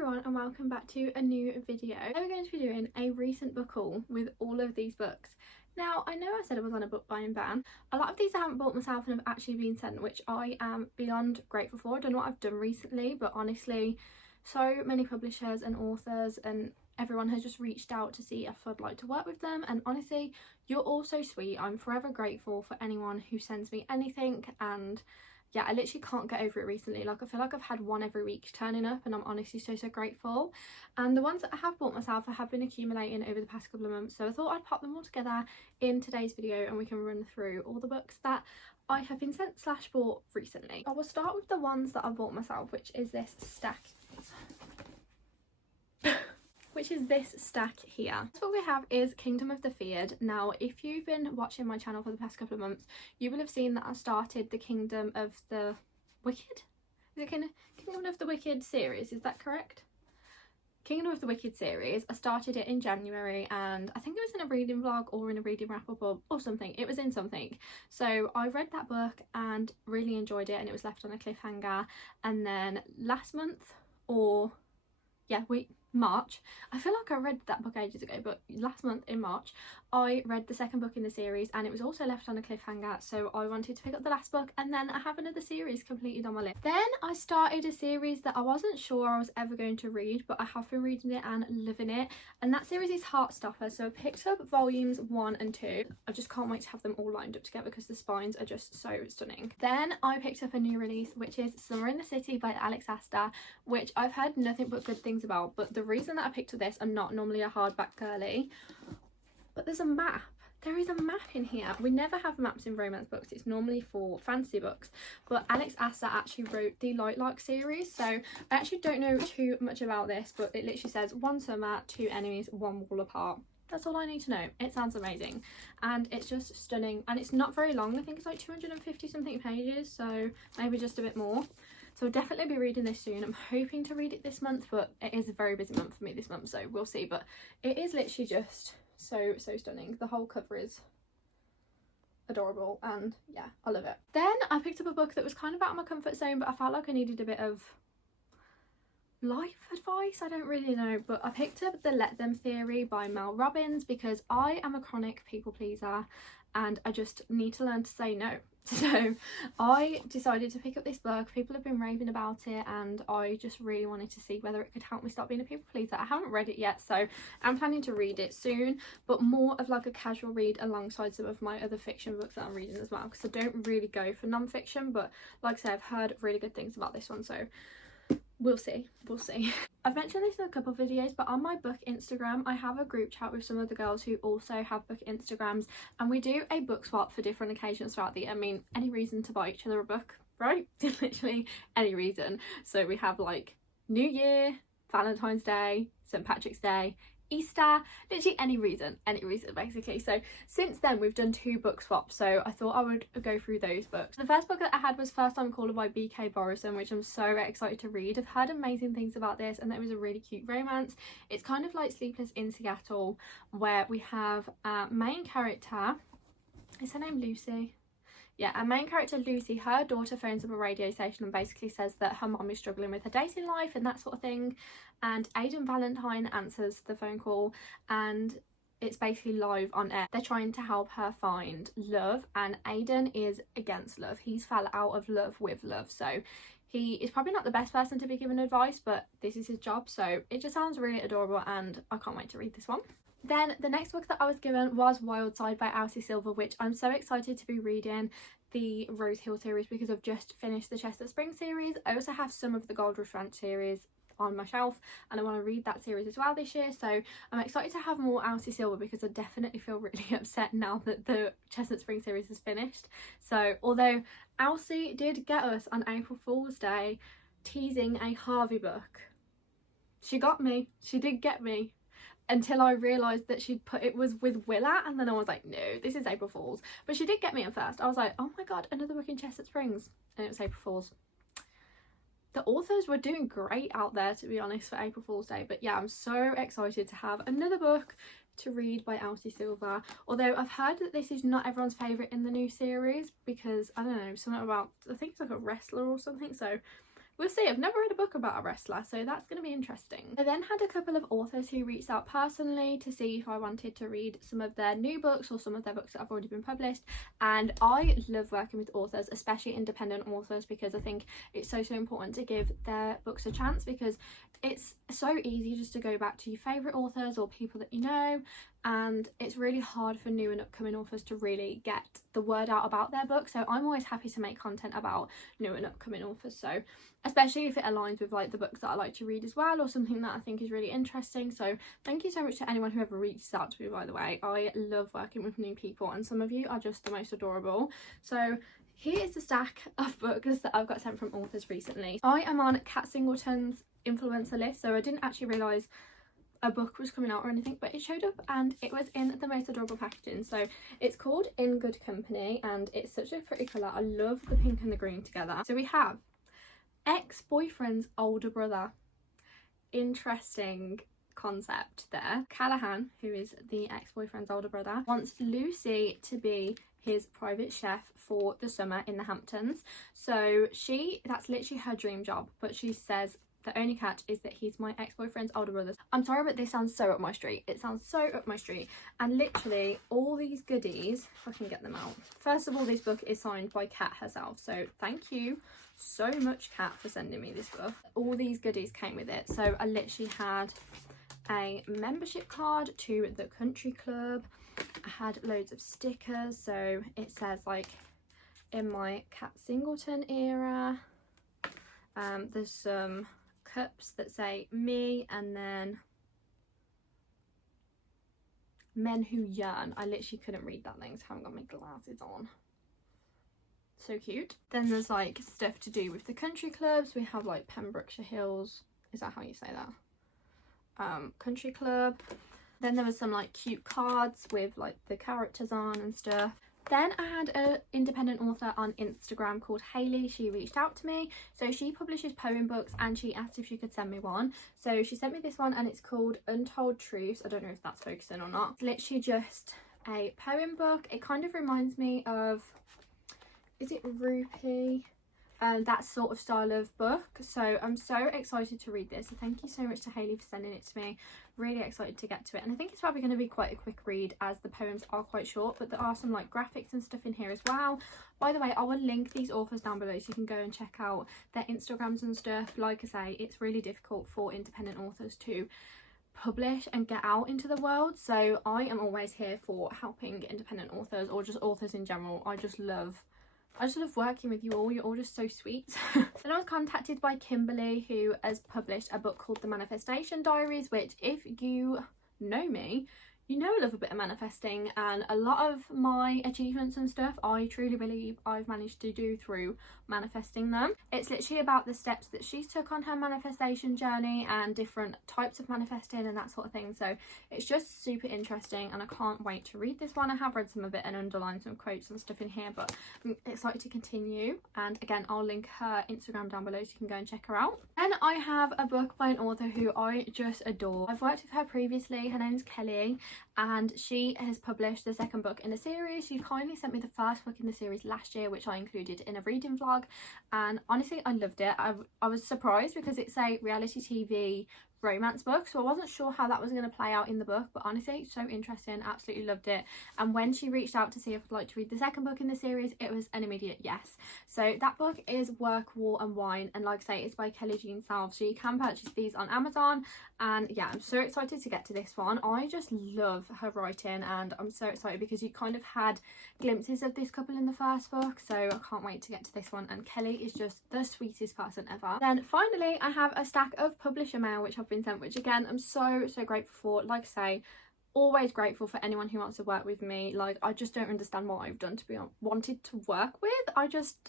everyone and welcome back to a new video. Today we're going to be doing a recent book haul with all of these books. Now, I know I said I was on a book buying ban. A lot of these I haven't bought myself and have actually been sent, which I am beyond grateful for. I don't know what I've done recently, but honestly, so many publishers and authors and everyone has just reached out to see if I'd like to work with them, and honestly, you're all so sweet. I'm forever grateful for anyone who sends me anything, and yeah, I literally can't get over it recently. Like, I feel like I've had one every week turning up, and I'm honestly so grateful. And the ones that I have bought myself, I have been accumulating over the past couple of months, so I thought I'd pop them all together in today's video and we can run through all the books that I have been sent / bought recently. I will start with the ones that I bought myself, which is this stack here. So what we have is Kingdom of the Feared. Now, if you've been watching my channel for the past couple of months, you will have seen that I started the Kingdom of the Wicked? Is it Kingdom of the Wicked series? Is that correct? Kingdom of the Wicked series. I started it in January, and I think it was in a reading vlog or in a reading wrap up or something. It was in something. So I read that book and really enjoyed it, and it was left on a cliffhanger. And then last month, or yeah, March, I feel like I read that book ages ago, but last month in March I read the second book in the series, and it was also left on a cliffhanger, so I wanted to pick up the last book, and then I have another series completed on my list. Then I started a series that I wasn't sure I was ever going to read, but I have been reading it and loving it, and that series is Heartstopper. So I picked up volumes 1 and 2. I just can't wait to have them all lined up together because the spines are just so stunning. Then I picked up a new release, which is Summer in the City by Alex Aster, which I've heard nothing but good things about, but the reason that I picked up this, I'm not normally a hardback girly, but there's a map. There is a map in here. We never have maps in romance books. It's normally for fantasy books, but Alex Aster actually wrote the Lightlark series, so I actually don't know too much about this, but it literally says 1 summer, 2 enemies, 1 wall apart. That's all I need to know. It sounds amazing, and it's just stunning, and it's not very long. I think it's like 250 something pages, so maybe just a bit more. So I'll definitely be reading this soon. I'm hoping to read it this month, but it is a very busy month for me this month, so we'll see. But it is literally just so stunning. The whole cover is adorable, and yeah, I love it. Then I picked up a book that was kind of out of my comfort zone, but I felt like I needed a bit of life advice. I don't really know, but I picked up The Let Them Theory by Mel Robbins because I am a chronic people pleaser and I just need to learn to say no. So I decided to pick up this book. People have been raving about it, and I just really wanted to see whether it could help me stop being a people pleaser. I haven't read it yet, so I'm planning to read it soon, but more of like a casual read alongside some of my other fiction books that I'm reading as well, because I don't really go for non-fiction, but like I say, I've heard really good things about this one, so we'll see. I've mentioned this in a couple of videos, but on my book Instagram I have a group chat with some of the girls who also have book Instagrams, and we do a book swap for different occasions throughout the year. I mean, any reason to buy each other a book, right? Literally any reason. So we have like New Year, Valentine's Day, St. Patrick's Day, Easter, literally any reason basically. So since then we've done 2 book swaps, so I thought I would go through those books. The first book that I had was First Time Caller by B.K. Borison, which I'm so excited to read. I've heard amazing things about this, and it was a really cute romance. It's kind of like Sleepless in Seattle, where we have a main character, is her name Lucy? Yeah, our main character Lucy, her daughter phones up a radio station and basically says that her mum is struggling with her dating life and that sort of thing, and Aidan Valentine answers the phone call, and it's basically live on air. They're trying to help her find love, and Aidan is against love. He's fell out of love with love, so he is probably not the best person to be given advice, but this is his job, so it just sounds really adorable, and I can't wait to read this one. Then the next book that I was given was Wild Side by Elsie Silver, which I'm so excited to be reading the Rose Hill series because I've just finished the Chestnut Spring series. I also have some of the Gold Rush Ranch series on my shelf, and I want to read that series as well this year, so I'm excited to have more Elsie Silver because I definitely feel really upset now that the Chestnut Spring series is finished. So although Elsie did get us on April Fool's Day teasing a Harvey book, she got me, she did get me, until I realised that she'd put it was with Willa, and then I was like, no, this is April Fool's. But she did get me at first. I was like, oh my god, another book in Chestnut Springs, and it was April Fool's. The authors were doing great out there, to be honest, for April Fool's Day. But yeah, I'm so excited to have another book to read by Elsie Silver, although I've heard that this is not everyone's favourite in the new series because, I don't know, something about, I think it's like a wrestler or something, so we'll see. I've never read a book about a wrestler, so that's going to be interesting. I then had a couple of authors who reached out personally to see if I wanted to read some of their new books or some of their books that have already been published. And I love working with authors, especially independent authors, because I think it's so important to give their books a chance, because it's so easy just to go back to your favourite authors or people that you know, and it's really hard for new and upcoming authors to really get the word out about their book. So I'm always happy to make content about new and upcoming authors, so especially if it aligns with like the books that I like to read as well, or something that I think is really interesting. So thank you so much to anyone who ever reaches out to me, by the way. I love working with new people, and some of you are just the most adorable. So here is the stack of books that I've got sent from authors recently. I am on Kat Singleton's influencer list, so I didn't actually realise a book was coming out or anything, but it showed up and it was in the most adorable packaging. So it's called In Good Company, and it's such a pretty colour. I love the pink and the green together. So we have ex-boyfriend's older brother. Interesting concept there. Callahan, who is the ex-boyfriend's older brother, wants Lucy to be his private chef for the summer in the Hamptons. So that's literally her dream job, but she says the only catch is that he's my ex-boyfriend's older brother. I'm sorry, but this sounds so up my street. It sounds so up my street. And literally all these goodies, if I can get them out. First of all, this book is signed by Kat herself, so thank you so much, Kat, for sending me this book. All these goodies came with it. So I literally had a membership card to the country club. I had loads of stickers, so it says like in my Kat Singleton era. There's some cups that say me, and then men who yearn. I literally couldn't read that thing, so I haven't got my glasses on. So cute. Then there's like stuff to do with the country clubs. We have like Pembrokeshire Hills, is that how you say that? Country club. Then there was some like cute cards with like the characters on and stuff. Then I had an independent author on Instagram called Hayley. She reached out to me. So she publishes poem books, and she asked if she could send me one. So she sent me this one, and it's called Untold Truths. I don't know if that's focusing or not. It's literally just a poem book. It kind of reminds me of, is it Rupee? That sort of style of book. So I'm so excited to read this. So thank you so much to Hayley for sending it to me. Really excited to get to it, and I think it's probably going to be quite a quick read as the poems are quite short, but there are some like graphics and stuff in here as well. By the way, I will link these authors down below so you can go and check out their Instagrams and stuff. Like I say, it's really difficult for independent authors to publish and get out into the world, so I am always here for helping independent authors, or just authors in general. I just love working with you all. You're all just so sweet. Then I was contacted by Kimberly, who has published a book called The Manifestation Diaries, which, if you know me, you know I love a bit of manifesting, and a lot of my achievements and stuff I truly believe I've managed to do through manifesting them. It's literally about the steps that she took on her manifestation journey and different types of manifesting and that sort of thing. So it's just super interesting, and I can't wait to read this one. I have read some of it and underlined some quotes and stuff in here, but I'm excited to continue. And again, I'll link her Instagram down below so you can go and check her out. Then I have a book by an author who I just adore. I've worked with her previously. Her name is Kelly, and she has published the second book in a series. She kindly sent me the first book in the series last year, which I included in a reading vlog, and honestly I loved it. I was surprised because it's a reality TV romance book, so I wasn't sure how that was going to play out in the book, but honestly so interesting. Absolutely loved it. And when she reached out to see if I'd like to read the second book in the series, it was an immediate yes. So that book is Work, War and Wine, and like I say, it's by Kelly Jean Salve, so you can purchase these on Amazon. And yeah, I'm so excited to get to this one. I just love her writing, and I'm so excited because you kind of had glimpses of this couple in the first book, so I can't wait to get to this one. And Kelly is just the sweetest person ever. Then finally I have a stack of publisher mail which I've been sent, which again I'm so grateful for. Like I say, always grateful for anyone who wants to work with me. Like, I just don't understand what I've done to be wanted to work with.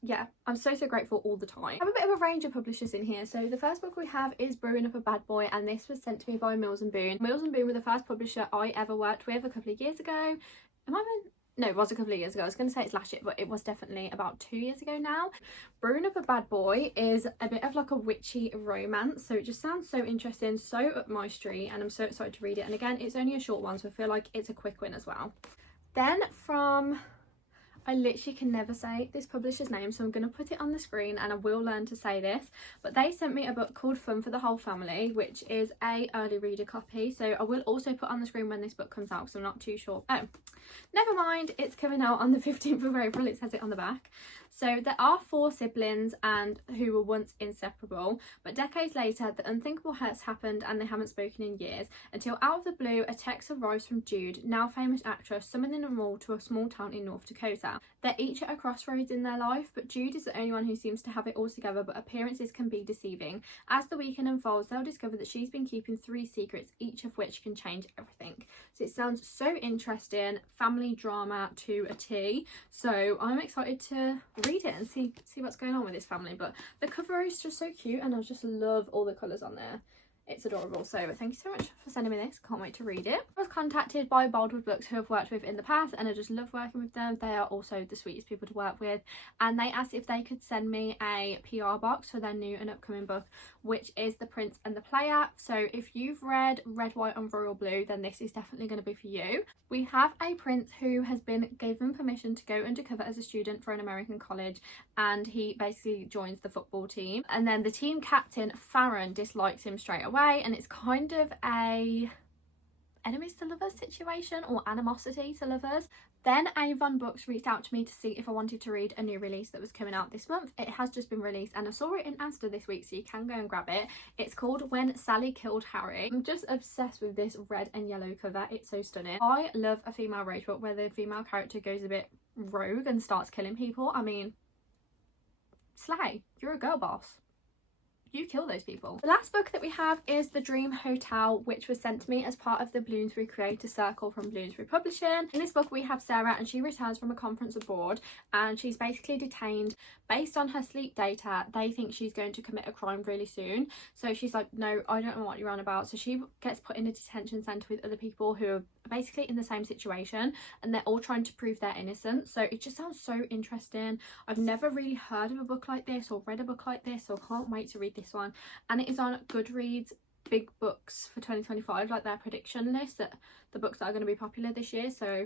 Yeah, I'm so grateful all the time. I have a bit of a range of publishers in here. So the first book we have is Brewing Up a Bad Boy, and this was sent to me by Mills and Boon. Mills and Boon were the first publisher I ever worked with a couple of years ago. No, it was a couple of years ago. I was going to say it's last year, but it was definitely about 2 years ago now. Brewing Up a Bad Boy is a bit of like a witchy romance, so it just sounds so interesting, so up my street, and I'm so excited to read it. And again, it's only a short one, so I feel like it's a quick win as well. Then from I literally can never say this publisher's name, so I'm going to put it on the screen and I will learn to say this. But they sent me a book called Fun for the Whole Family, which is a early reader copy. So I will also put on the screen when this book comes out, because I'm not too sure. Oh, never mind, it's coming out on the 15th of April, it says it on the back. So there are 4 siblings and who were once inseparable, but decades later the unthinkable has happened and they haven't spoken in years, until out of the blue a text arrives from Jude, now famous actress, summoning them all to a small town in North Dakota. They're each at a crossroads in their life, but Jude is the only one who seems to have it all together, but appearances can be deceiving. As the weekend unfolds, they'll discover that she's been keeping 3 secrets, each of which can change everything. So it sounds so interesting, family drama to a T, so I'm excited to read it and see what's going on with this family. But the cover is just so cute and I just love all the colours on there. It's adorable. So thank you so much for sending me this. Can't wait to read it. I was contacted by Boldwood Books, who I've worked with in the past, and I just love working with them. They are also the sweetest people to work with, and they asked if they could send me a PR box for their new and upcoming book, which is The Prince and the Player. So if you've read Red, White and Royal Blue, then this is definitely going to be for you. We have a prince who has been given permission to go undercover as a student for an American college, and he basically joins the football team, and then the team captain Farron dislikes him straight away, and it's kind of a enemies to lovers situation, or animosity to lovers. Then Avon Books reached out to me to see if I wanted to read a new release that was coming out this month. It has just been released and I saw it in Asda this week, so you can go and grab it. It's called When Sally Killed Harry. I'm just obsessed with this red and yellow cover. It's so stunning. I love a female rage book where the female character goes a bit rogue and starts killing people. I mean, slay, you're a girl boss. You kill those people. The last book that we have is The Dream Hotel, which was sent to me as part of the Bloomsbury Creator Circle from Bloomsbury Publishing. In this book we have Sarah, and she returns from a conference abroad, and she's basically detained. Based on her sleep data, they think she's going to commit a crime really soon. So she's like, no, I don't know what you're on about. So she gets put in a detention centre with other people who are basically in the same situation, and they're all trying to prove their innocence. So it just sounds so interesting. I've never really heard of a book like this or read a book like this, so I can't wait to read this one. And it is on Goodreads big books for 2025, like their prediction list, that the books that are going to be popular this year. So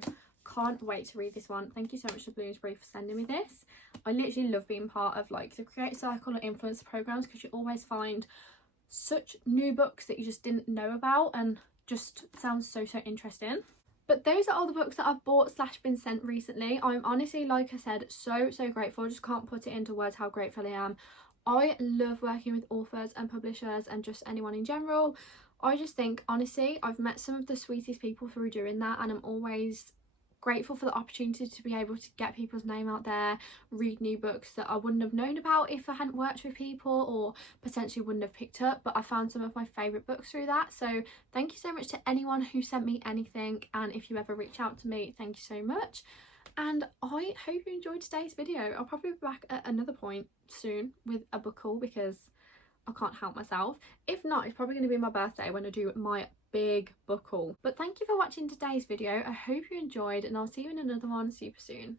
can't wait to read this one. Thank you so much to Bloomsbury for sending me this. I literally love being part of like the Creator Circle or influencer programs, because you always find such new books that you just didn't know about, and just sounds so interesting. But those are all the books that I've bought / been sent recently. I'm honestly, like I said, so grateful. I just can't put it into words how grateful I am. I love working with authors and publishers and just anyone in general. I just think, honestly, I've met some of the sweetest people through doing that, and I'm always grateful for the opportunity to be able to get people's name out there, read new books that I wouldn't have known about if I hadn't worked with people, or potentially wouldn't have picked up, but I found some of my favourite books through that. So thank you so much to anyone who sent me anything, and if you ever reach out to me, thank you so much. And I hope you enjoyed today's video. I'll probably be back at another point soon with a book haul, because I can't help myself. If not, it's probably going to be my birthday when I do my big book haul. But thank you for watching today's video. I hope you enjoyed, and I'll see you in another one super soon.